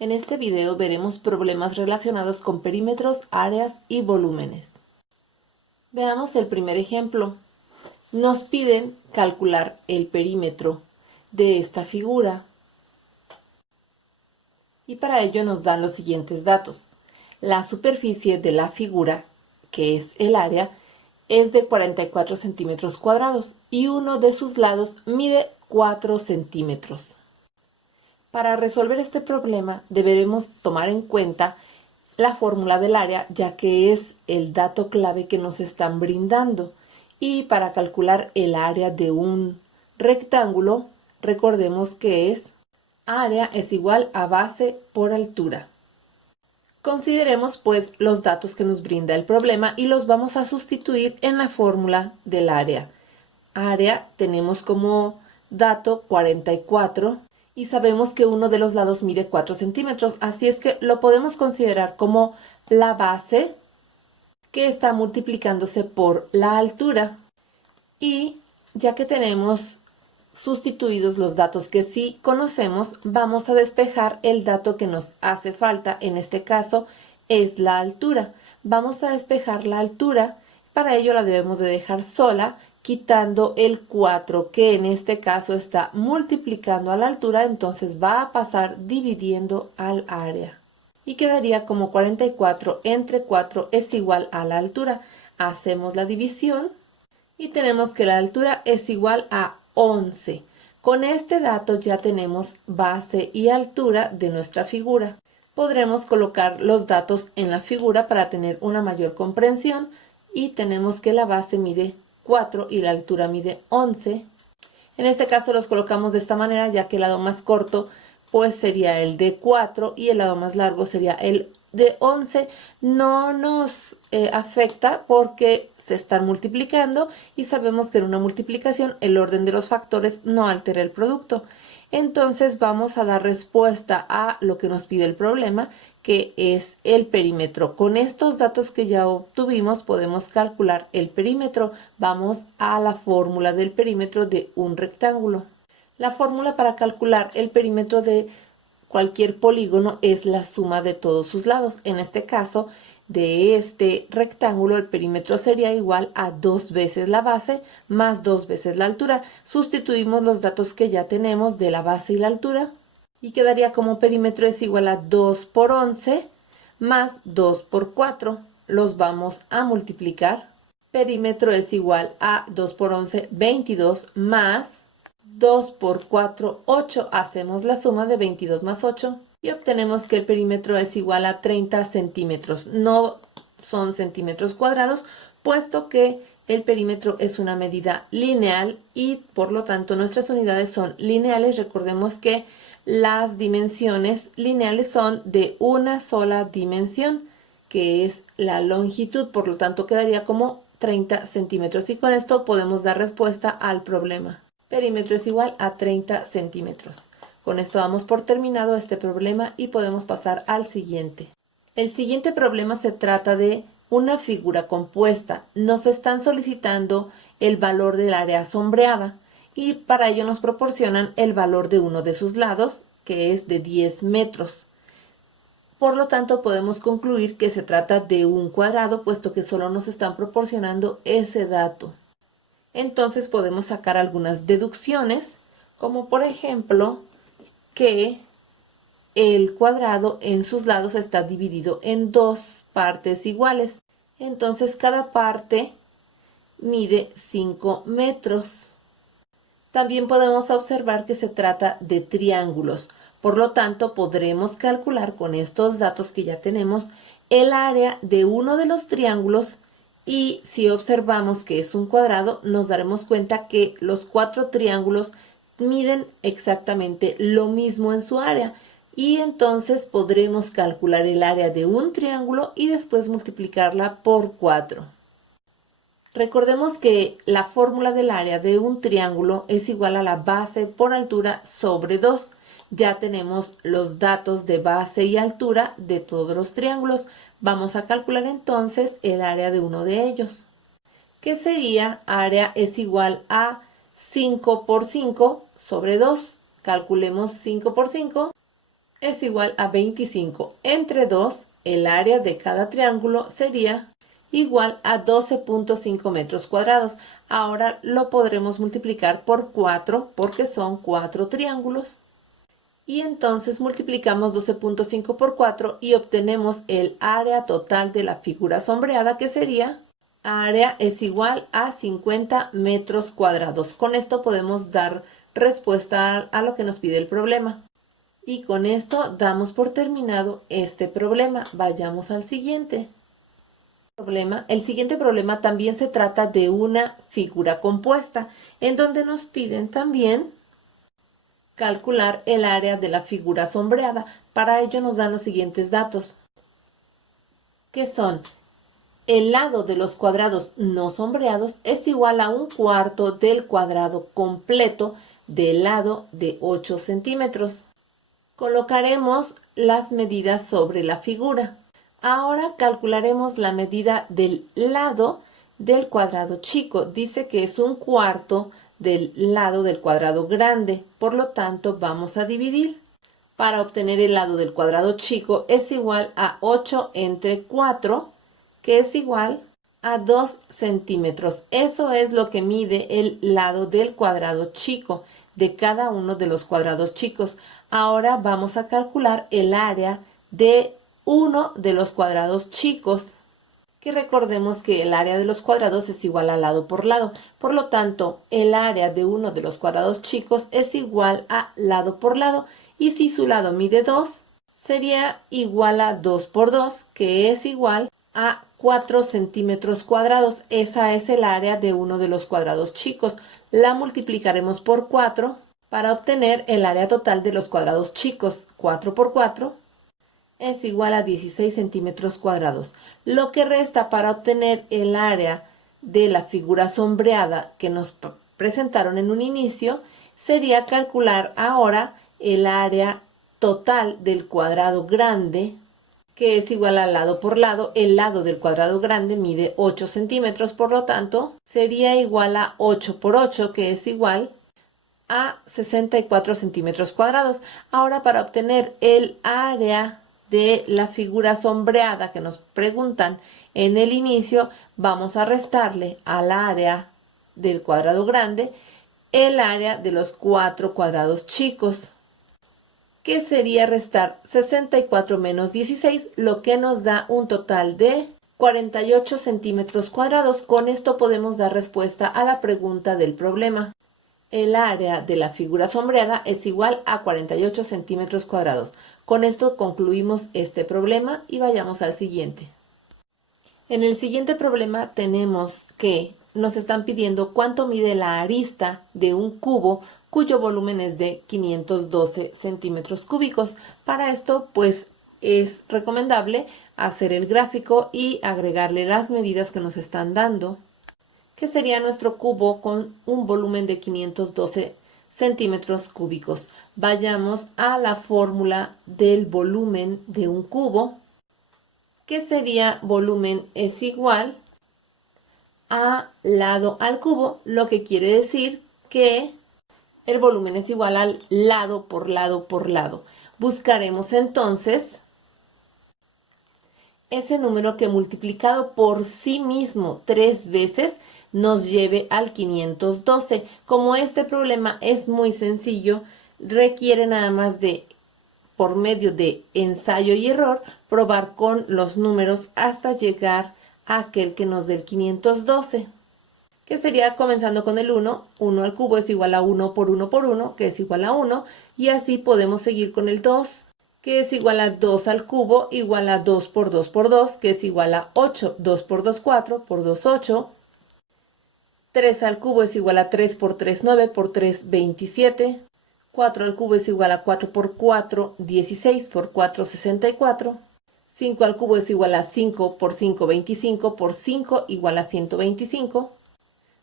En este video veremos problemas relacionados con perímetros, áreas y volúmenes. Veamos el primer ejemplo. Nos piden calcular el perímetro de esta figura y para ello nos dan los siguientes datos. La superficie de la figura, que es el área, es de 44 centímetros cuadrados y uno de sus lados mide 4 centímetros. Para resolver este problema deberemos tomar en cuenta la fórmula del área, ya que es el dato clave que nos están brindando. Y para calcular el área de un rectángulo, recordemos que área es igual a base por altura. Consideremos pues los datos que nos brinda el problema y los vamos a sustituir en la fórmula del área. Área tenemos como dato 44 y sabemos que uno de los lados mide 4 centímetros, así es que lo podemos considerar como la base que está multiplicándose por la altura. Y ya que tenemos sustituidos los datos que sí conocemos, vamos a despejar el dato que nos hace falta, en este caso es la altura. Vamos a despejar la altura, para ello la debemos de dejar sola, quitando el 4 que en este caso está multiplicando a la altura, entonces va a pasar dividiendo al área. Y quedaría como 44 entre 4 es igual a la altura. Hacemos la división y tenemos que la altura es igual a 11. Con este dato ya tenemos base y altura de nuestra figura. Podremos colocar los datos en la figura para tener una mayor comprensión y tenemos que la base mide 4 y la altura mide 11. En este caso los colocamos de esta manera, ya que el lado más corto pues sería el de 4 y el lado más largo sería el de 11. No nos afecta porque se están multiplicando y sabemos que en una multiplicación el orden de los factores no altera el producto. Entonces vamos a dar respuesta a lo que nos pide el problema, que es el perímetro. Con estos datos que ya obtuvimos podemos calcular el perímetro. Vamos a la fórmula del perímetro de un rectángulo. La fórmula para calcular el perímetro de cualquier polígono es la suma de todos sus lados. En este caso, de este rectángulo, el perímetro sería igual a 2 veces la base más 2 veces la altura. Sustituimos los datos que ya tenemos de la base y la altura y quedaría como perímetro es igual a 2 por 11 más 2 por 4. Los vamos a multiplicar. Perímetro es igual a 2 por 11, 22 más 2 por 4, 8. Hacemos la suma de 22 más 8 y obtenemos que el perímetro es igual a 30 centímetros. No son centímetros cuadrados, puesto que el perímetro es una medida lineal y por lo tanto nuestras unidades son lineales. Recordemos que las dimensiones lineales son de una sola dimensión, que es la longitud, por lo tanto quedaría como 30 centímetros y con esto podemos dar respuesta al problema. Perímetro es igual a 30 centímetros. Con esto damos por terminado este problema y podemos pasar al siguiente. El siguiente problema se trata de una figura compuesta. Nos están solicitando el valor del área sombreada y para ello nos proporcionan el valor de uno de sus lados, que es de 10 metros. Por lo tanto, podemos concluir que se trata de un cuadrado, puesto que solo nos están proporcionando ese dato. Entonces podemos sacar algunas deducciones, como por ejemplo que el cuadrado en sus lados está dividido en dos partes iguales. Entonces cada parte mide 5 metros. También podemos observar que se trata de triángulos. Por lo tanto, podremos calcular con estos datos que ya tenemos el área de uno de los triángulos. Y si observamos que es un cuadrado, nos daremos cuenta que los 4 triángulos miden exactamente lo mismo en su área. Y entonces podremos calcular el área de un triángulo y después multiplicarla por 4. Recordemos que la fórmula del área de un triángulo es igual a la base por altura sobre 2. Ya tenemos los datos de base y altura de todos los triángulos. Vamos a calcular entonces el área de uno de ellos, que sería área es igual a 5 por 5 sobre 2. Calculemos 5 por 5. es igual a 25 entre 2, el área de cada triángulo sería igual a 12.5 metros cuadrados. Ahora lo podremos multiplicar por 4 porque son 4 triángulos. Y entonces multiplicamos 12.5 por 4 y obtenemos el área total de la figura sombreada, que sería área es igual a 50 metros cuadrados. Con esto podemos dar respuesta a lo que nos pide el problema. Y con esto damos por terminado este problema. Vayamos al siguiente problema. El siguiente problema también se trata de una figura compuesta, en donde nos piden también calcular el área de la figura sombreada. Para ello nos dan los siguientes datos, que son: el lado de los cuadrados no sombreados es igual a 1/4 del cuadrado completo del lado de 8 centímetros. Colocaremos las medidas sobre la figura. Ahora calcularemos la medida del lado del cuadrado chico. Dice que es 1/4 del lado del cuadrado grande. Por lo tanto, vamos a dividir. Para obtener el lado del cuadrado chico es igual a 8 entre 4, que es igual a 2 centímetros. Eso es lo que mide el lado del cuadrado chico de cada uno de los cuadrados chicos. Ahora vamos a calcular el área de uno de los cuadrados chicos, que recordemos que el área de los cuadrados es igual a lado por lado. Por lo tanto, el área de uno de los cuadrados chicos es igual a lado por lado. Y si su lado mide 2, sería igual a 2 por 2, que es igual a 4 centímetros cuadrados. Esa es el área de uno de los cuadrados chicos. La multiplicaremos por 4 para obtener el área total de los cuadrados chicos. 4 por 4 es igual a 16 centímetros cuadrados. Lo que resta para obtener el área de la figura sombreada que nos presentaron en un inicio sería calcular ahora el área total del cuadrado grande, que es igual a lado por lado. El lado del cuadrado grande mide 8 centímetros, por lo tanto, sería igual a 8 por 8, que es igual a 64 centímetros cuadrados. Ahora, para obtener el área de la figura sombreada que nos preguntan en el inicio, vamos a restarle al área del cuadrado grande el área de los 4 cuadrados chicos, que sería restar 64 menos 16, lo que nos da un total de 48 centímetros cuadrados. Con esto podemos dar respuesta a la pregunta del problema. El área de la figura sombreada es igual a 48 centímetros cuadrados. Con esto concluimos este problema y vayamos al siguiente. En el siguiente problema tenemos que nos están pidiendo cuánto mide la arista de un cubo cuyo volumen es de 512 centímetros cúbicos. Para esto, pues, es recomendable hacer el gráfico y agregarle las medidas que nos están dando, que sería nuestro cubo con un volumen de 512 centímetros cúbicos. Vayamos a la fórmula del volumen de un cubo, que sería volumen es igual a lado al cubo, lo que quiere decir que el volumen es igual al lado por lado por lado. Buscaremos entonces ese número que multiplicado por sí mismo 3 veces nos lleve al 512. Como este problema es muy sencillo, requiere nada más de, por medio de ensayo y error, probar con los números hasta llegar a aquel que nos dé el 512. Que sería comenzando con el 1, 1 al cubo es igual a 1 por 1 por 1, que es igual a 1, y así podemos seguir con el 2, que es igual a 2 al cubo, igual a 2 por 2 por 2, que es igual a 8, 2 por 2, 4, por 2, 8, 3 al cubo es igual a 3 por 3, 9, por 3, 27, 4 al cubo es igual a 4 por 4, 16, por 4, 64, 5 al cubo es igual a 5 por 5, 25, por 5 igual a 125,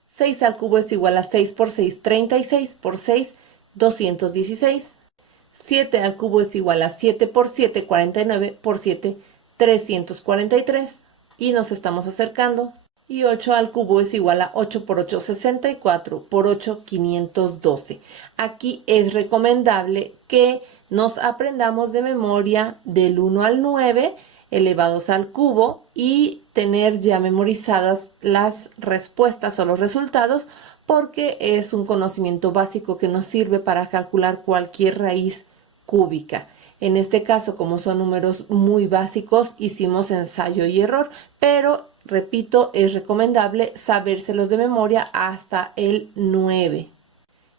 6 al cubo es igual a 6 por 6, 36, por 6, 216. 7 al cubo es igual a 7 por 7, 49, por 7, 343. Y nos estamos acercando. Y 8 al cubo es igual a 8 por 8, 64, por 8, 512. Aquí es recomendable que nos aprendamos de memoria del 1 al 9 elevados al cubo y tener ya memorizadas las respuestas o los resultados, porque es un conocimiento básico que nos sirve para calcular cualquier raíz cúbica. En este caso, como son números muy básicos, hicimos ensayo y error, pero repito, es recomendable sabérselos de memoria hasta el 9.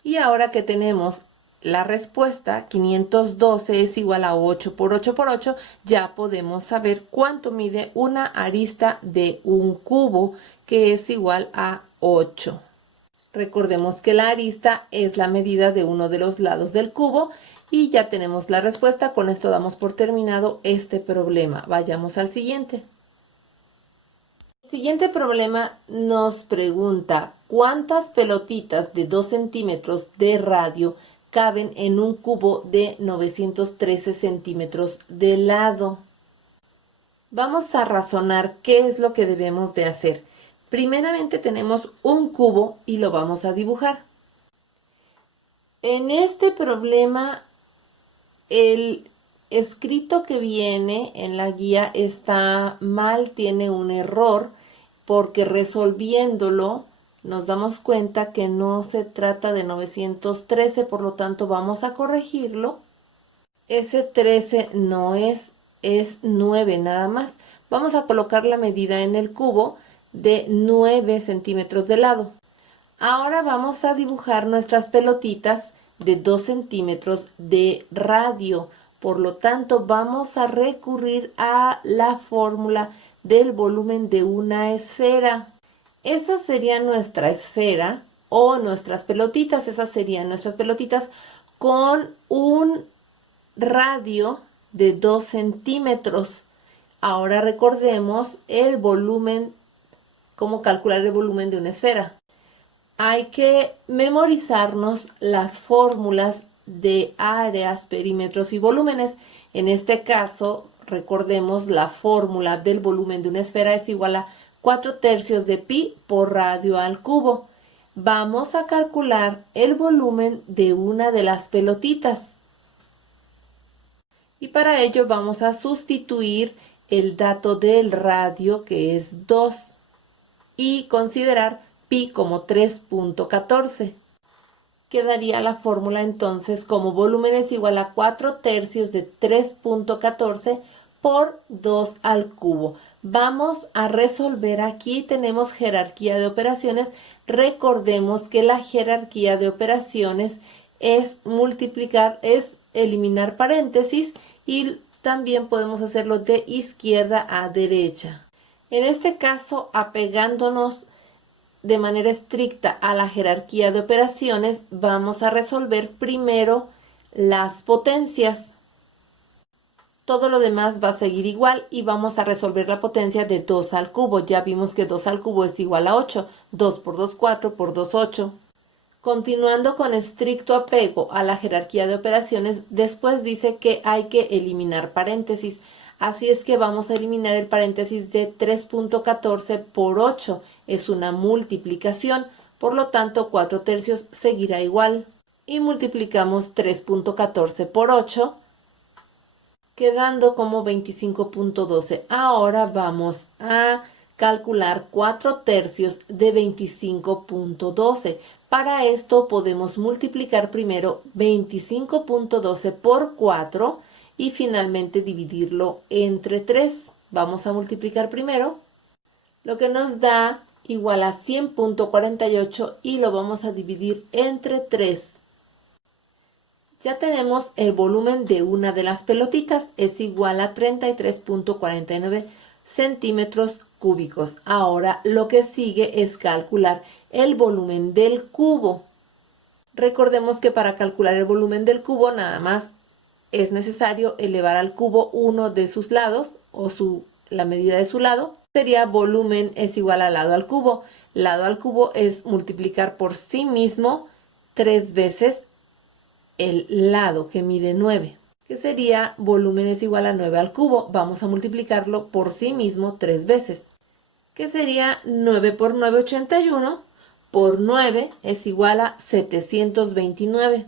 Y ahora que tenemos la respuesta, 512 es igual a 8 por 8 por 8, ya podemos saber cuánto mide una arista de un cubo, que es igual a 8. Recordemos que la arista es la medida de uno de los lados del cubo y ya tenemos la respuesta. Con esto damos por terminado este problema. Vayamos al siguiente. El siguiente problema nos pregunta cuántas pelotitas de 2 centímetros de radio caben en un cubo de 913 centímetros de lado. Vamos a razonar qué es lo que debemos de hacer. Primeramente tenemos un cubo y lo vamos a dibujar. En este problema, el escrito que viene en la guía está mal, tiene un error, porque resolviéndolo nos damos cuenta que no se trata de 913, por lo tanto vamos a corregirlo. Ese 13 no es 9 nada más. Vamos a colocar la medida en el cubo de 9 centímetros de lado. Ahora vamos a dibujar nuestras pelotitas de 2 centímetros de radio. Por lo tanto, vamos a recurrir a la fórmula del volumen de una esfera. Esa sería nuestra esfera o nuestras pelotitas. Esas serían nuestras pelotitas con un radio de 2 centímetros. Ahora recordemos el volumen, cómo calcular el volumen de una esfera. Hay que memorizarnos las fórmulas de áreas, perímetros y volúmenes. En este caso, recordemos la fórmula del volumen de una esfera es igual a 4/3 de pi por radio al cubo. Vamos a calcular el volumen de una de las pelotitas. Y para ello vamos a sustituir el dato del radio, que es 2, y considerar pi como 3.14. Quedaría la fórmula entonces como volumen es igual a 4/3 de 3.14 por 2 al cubo. Vamos a resolver. Aquí tenemos jerarquía de operaciones. Recordemos que la jerarquía de operaciones es multiplicar, es eliminar paréntesis, y también podemos hacerlo de izquierda a derecha. En este caso, apegándonos de manera estricta a la jerarquía de operaciones, vamos a resolver primero las potencias. Todo lo demás va a seguir igual y vamos a resolver la potencia de 2 al cubo. Ya vimos que 2 al cubo es igual a 8. 2 por 2, 4, por 2, 8. Continuando con estricto apego a la jerarquía de operaciones, después dice que hay que eliminar paréntesis. Así es que vamos a eliminar el paréntesis de 3.14 por 8. Es una multiplicación, por lo tanto 4/3 seguirá igual. Y multiplicamos 3.14 por 8, quedando como 25.12. Ahora vamos a calcular 4/3 de 25.12. Para esto podemos multiplicar primero 25.12 por 4 y finalmente dividirlo entre 3. Vamos a multiplicar primero, lo que nos da igual a 100.48 y lo vamos a dividir entre 3. Ya tenemos el volumen de una de las pelotitas, es igual a 33.49 centímetros cúbicos. Ahora lo que sigue es calcular el volumen del cubo. Recordemos que para calcular el volumen del cubo nada más es necesario elevar al cubo uno de sus lados o la medida de su lado. Sería volumen es igual a lado al cubo. Lado al cubo es multiplicar por sí mismo 3 veces el lado, que mide 9, que sería volumen es igual a 9 al cubo. Vamos a multiplicarlo por sí mismo 3 veces, que sería 9 por 9, 81, por 9 es igual a 729,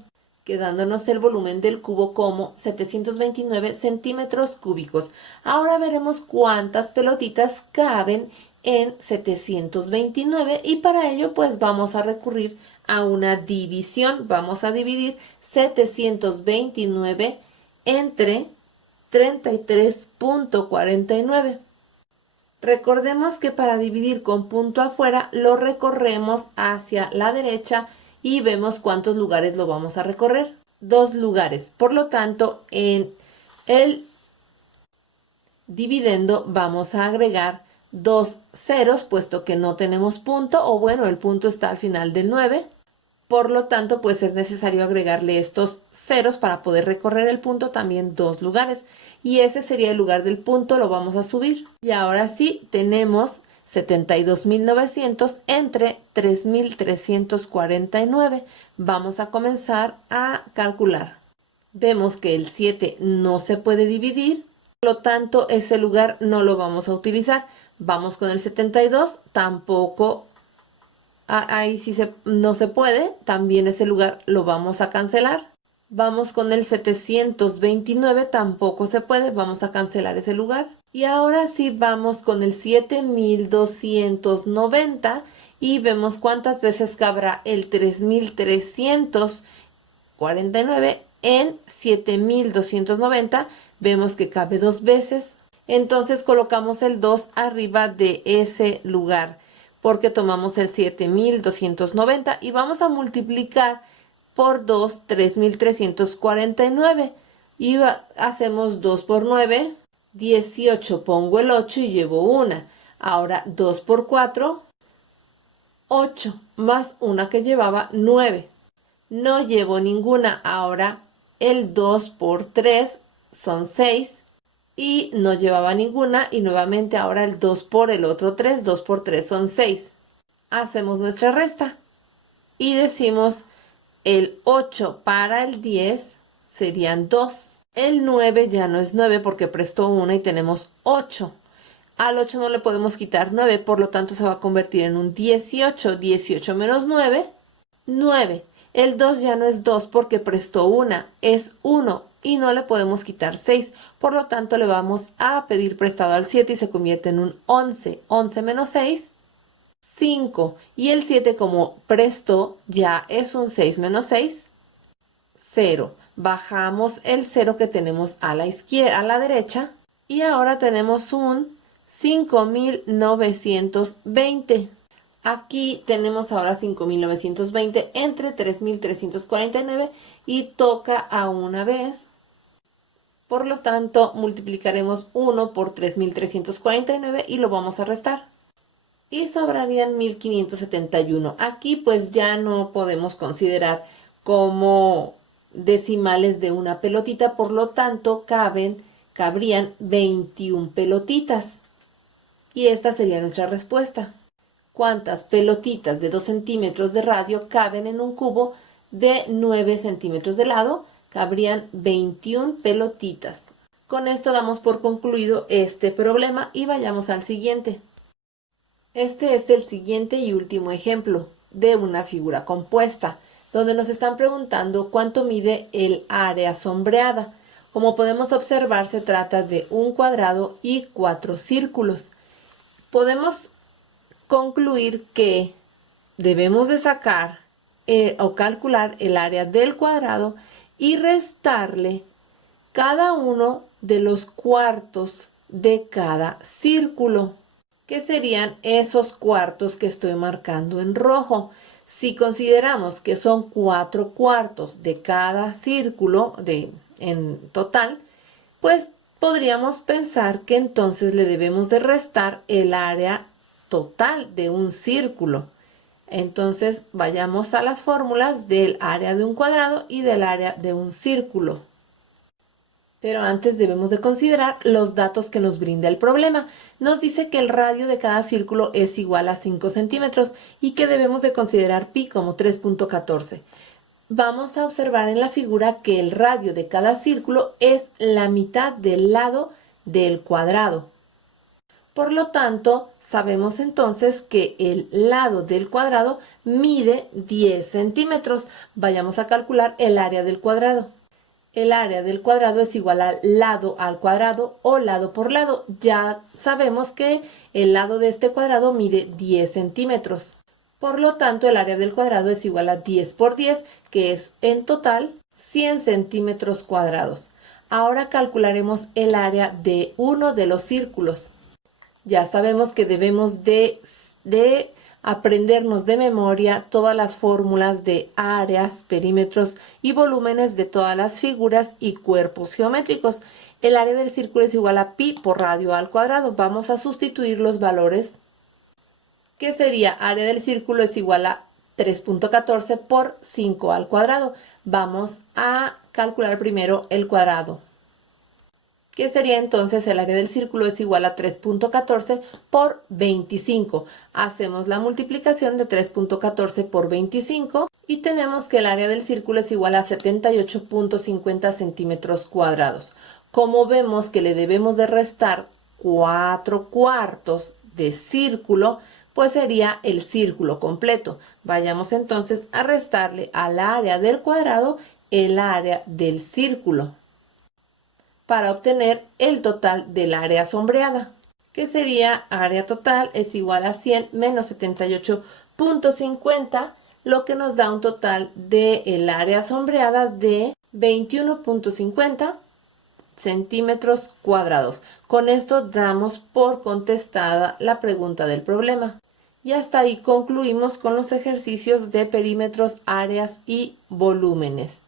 quedándonos el volumen del cubo como 729 centímetros cúbicos. Ahora veremos cuántas pelotitas caben en 729 y para ello pues vamos a recurrir a una división. Vamos a dividir 729 entre 33.49. Recordemos que para dividir con punto afuera lo recorremos hacia la derecha y vemos cuántos lugares lo vamos a recorrer. 2 lugares. Por lo tanto, en el dividendo vamos a agregar 2 ceros, puesto que no tenemos punto, o bueno, el punto está al final del 9. Por lo tanto, pues es necesario agregarle estos ceros para poder recorrer el punto también 2 lugares. Y ese sería el lugar del punto, lo vamos a subir. Y ahora sí, tenemos 72.900 entre 3.349. Vamos a comenzar a calcular. Vemos que el 7 no se puede dividir, por lo tanto, ese lugar no lo vamos a utilizar. Vamos con el 72, tampoco. Ahí sí no se puede, también ese lugar lo vamos a cancelar. Vamos con el 729, tampoco se puede, vamos a cancelar ese lugar. Y ahora sí vamos con el 7290 y vemos cuántas veces cabrá el 3349 en 7290. Vemos que cabe 2 veces. Entonces colocamos el 2 arriba de ese lugar, porque tomamos el 7290 y vamos a multiplicar por 2 3.349 y hacemos 2 por 9, 18, pongo el 8 y llevo una. Ahora 2 por 4, 8, más una que llevaba 9. No llevo ninguna. Ahora el 2 por 3 son 6 y no llevaba ninguna, y nuevamente ahora el 2 por el otro 3, 2 por 3 son 6. Hacemos nuestra resta y decimos el 8 para el 10 serían 2. El 9 ya no es 9 porque prestó una y tenemos 8. Al 8 no le podemos quitar 9, por lo tanto se va a convertir en un 18. 18 menos 9, 9. El 2 ya no es 2 porque prestó una, es 1 y no le podemos quitar 6. Por lo tanto le vamos a pedir prestado al 7 y se convierte en un 11. 11 menos 6, 5. Y el 7 como prestó ya es un 6 menos 6, 0. Bajamos el 0 que tenemos a la izquierda, a la derecha, y ahora tenemos un 5.920. Aquí tenemos ahora 5.920 entre 3.349 y toca a una vez. Por lo tanto, multiplicaremos 1 por 3.349 y lo vamos a restar. Y sobrarían 1.571. Aquí pues ya no podemos considerar como decimales de una pelotita, por lo tanto cabrían 21 pelotitas. Y esta sería nuestra respuesta. ¿Cuántas pelotitas de 2 centímetros de radio caben en un cubo de 9 centímetros de lado? Cabrían 21 pelotitas. Con esto damos por concluido este problema y vayamos al siguiente. Este es el siguiente y último ejemplo de una figura compuesta, donde nos están preguntando cuánto mide el área sombreada. Como podemos observar, se trata de un cuadrado y 4 círculos. Podemos concluir que debemos de sacar o calcular el área del cuadrado y restarle cada uno de los cuartos de cada círculo, que serían esos cuartos que estoy marcando en rojo. Si consideramos que son 4 cuartos de cada círculo en total, pues podríamos pensar que entonces le debemos de restar el área total de un círculo. Entonces vayamos a las fórmulas del área de un cuadrado y del área de un círculo. Pero antes debemos de considerar los datos que nos brinda el problema. Nos dice que el radio de cada círculo es igual a 5 centímetros y que debemos de considerar pi como 3.14. Vamos a observar en la figura que el radio de cada círculo es la mitad del lado del cuadrado. Por lo tanto, sabemos entonces que el lado del cuadrado mide 10 centímetros. Vayamos a calcular el área del cuadrado. El área del cuadrado es igual al cuadrado o lado por lado. Ya sabemos que el lado de este cuadrado mide 10 centímetros. Por lo tanto, el área del cuadrado es igual a 10 por 10, que es en total 100 centímetros cuadrados. Ahora calcularemos el área de uno de los círculos. Ya sabemos que debemos de aprendernos de memoria todas las fórmulas de áreas, perímetros y volúmenes de todas las figuras y cuerpos geométricos. El área del círculo es igual a pi por radio al cuadrado. Vamos a sustituir los valores, que sería área del círculo es igual a 3.14 por 5 al cuadrado. Vamos a calcular primero el cuadrado, que sería entonces el área del círculo es igual a 3.14 por 25. Hacemos la multiplicación de 3.14 por 25 y tenemos que el área del círculo es igual a 78.50 centímetros cuadrados. Como vemos que le debemos de restar 4 cuartos de círculo, pues sería el círculo completo. Vayamos entonces a restarle al área del cuadrado el área del círculo, para obtener el total del área sombreada, que sería área total es igual a 100 menos 78.50, lo que nos da un total del área sombreada de 21.50 centímetros cuadrados. Con esto damos por contestada la pregunta del problema. Y hasta ahí concluimos con los ejercicios de perímetros, áreas y volúmenes.